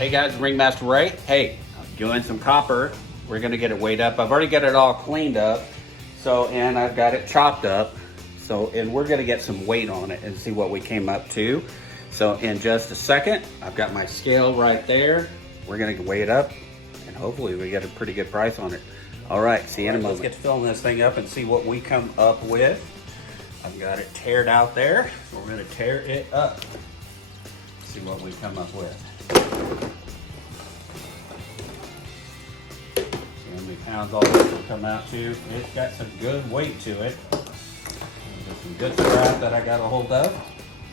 Hey guys, Ringmaster Ray. Hey, I'm doing some copper. We're gonna get it weighed up. I've already got it all cleaned up. And I've got it chopped up. And we're gonna get some weight on it and see what we came up to. So in just a second, I've got my scale right there. We're gonna weigh it up and hopefully we get a pretty good price on it. All right, see you in a moment. Let's get to filling this thing up and see what we come up with. I've got it teared out there. We're gonna tear it up. See what we come up with. See how many pounds all this will come out to. It's got some good weight to it. There's some good scrap that I got a hold of.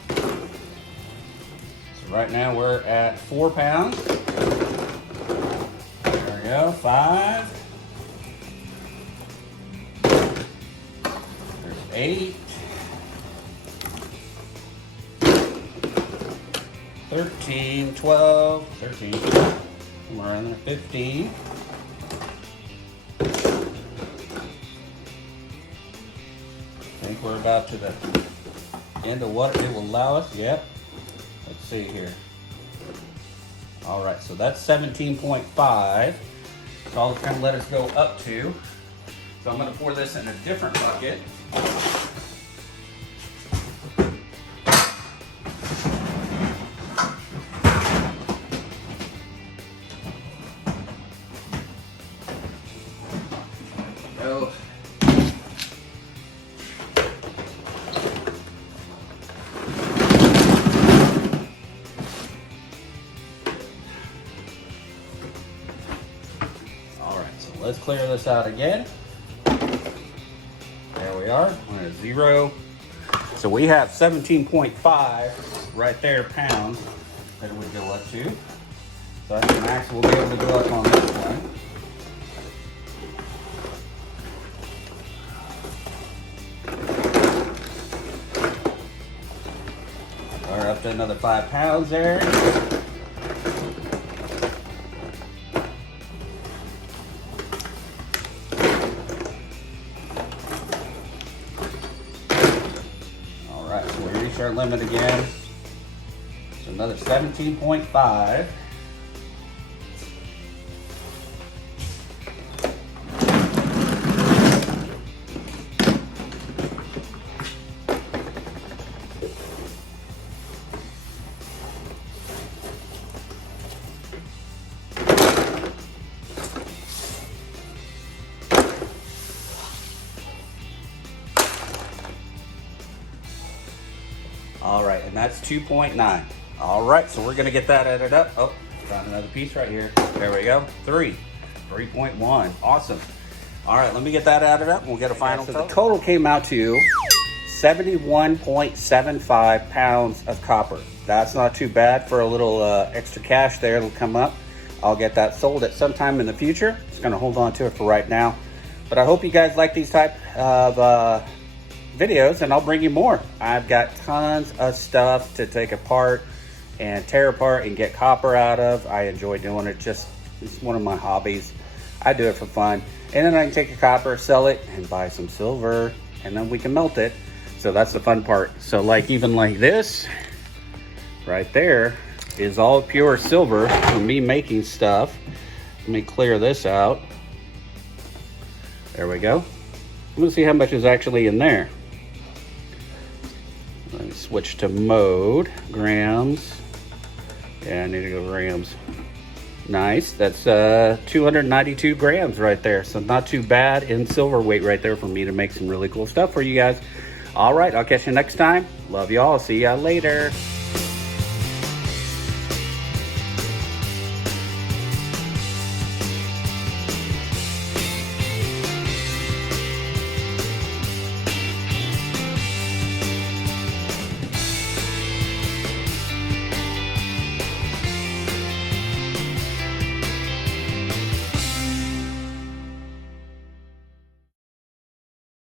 So right now we're at 4 pounds. There we go, 5. There's 8. 13, 12, 13, somewhere in there, 15. I think we're about to the end of what it will allow us. Yep. Let's see here. All right, so that's 17.5. So I'll kind of let us go up to. So I'm going to pour this in a different bucket. Go. All right, so let's clear this out again. There we are, we're at 0. So we have 17.5 right there pounds that it would go up to. So that's the max we'll be able to go up on this one. We're up to another 5 pounds there. All right, so we reached our limit again. So another 17.5. All right, and that's 2.9. All right, so we're gonna get that added up. Oh, found another piece right here. There we go, 3.1, awesome. All right, let me get that added up and we'll get a final total. So the total came out to 71.75 pounds of copper. That's not too bad for a little extra cash there. It'll come up. I'll get that sold at some time in the future. Just gonna hold on to it for right now. But I hope you guys like these type of videos, and I'll bring you more. I've got tons of stuff to take apart and tear apart and get copper out of. I enjoy doing it. It's one of my hobbies. I do it for fun. And then I can take the copper, sell it, and buy some silver, and then we can melt it. So that's the fun part. So like even like this right there is all pure silver from me making stuff. Let me clear this out. There we go. Let's see how much is actually in there. Let me switch to mode, grams. Yeah, I need to go grams. Nice, that's 292 grams right there. So not too bad in silver weight right there for me to make some really cool stuff for you guys. All right, I'll catch you next time. Love y'all, see y'all later.